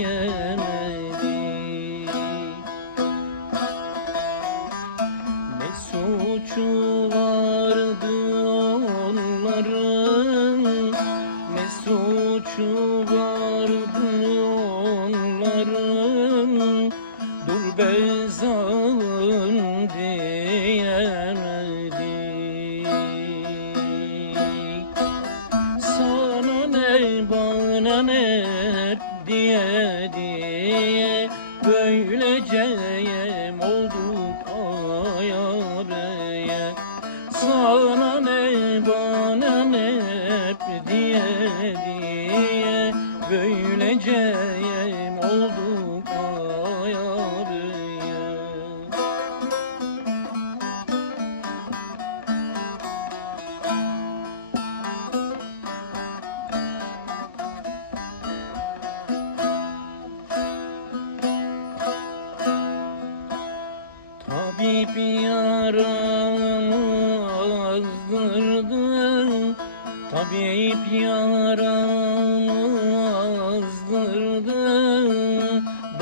yemedi Ne suçu vardı onların Ne suçu vardı onların Dur be zalim diyerdi ne diye diye Böylece yem olduk ayarıya Sana ne bana ne diye diye Böylece yem olduk Tabip yaramı azdırdı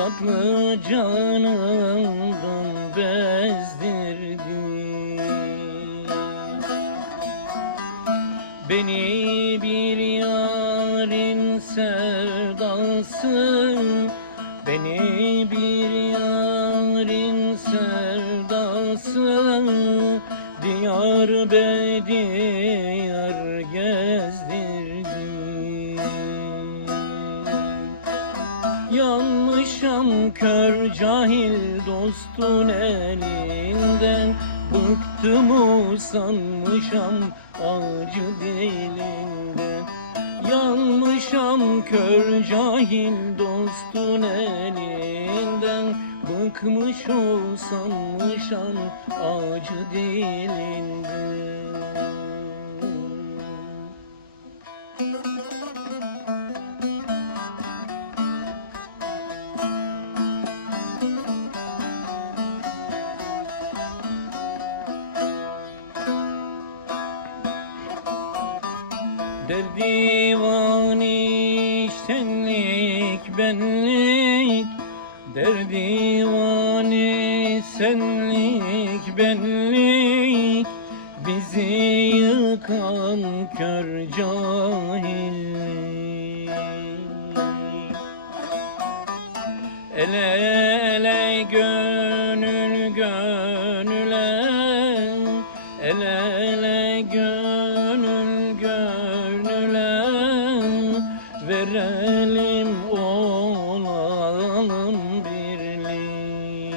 Tatlı canımdan bezdirdi. Beni bir yarın sevdası Beni bir yarın sevdası Diyar be diyar Yanmışam kör cahil dostun elinden. Bıktım usanmışam acı dilinden Yanmışam kör cahil dostun elinden. Bıkmış usanmışam acı dilinden Derdivan senlik benlik Derdivan senlik benlik Bizi yıkan kör cahillik. Ele ele gönül gönüle Verelim olalım birlik.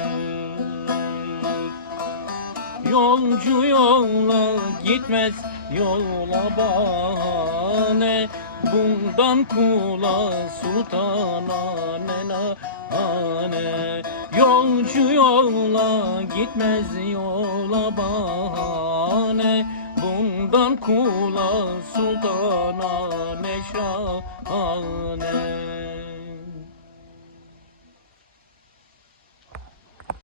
Yolcu yolla gitmez yola bahane. Bundan kula sultana ne hane Yolcu yola gitmez yola bahane. Bundan kula sultana şahane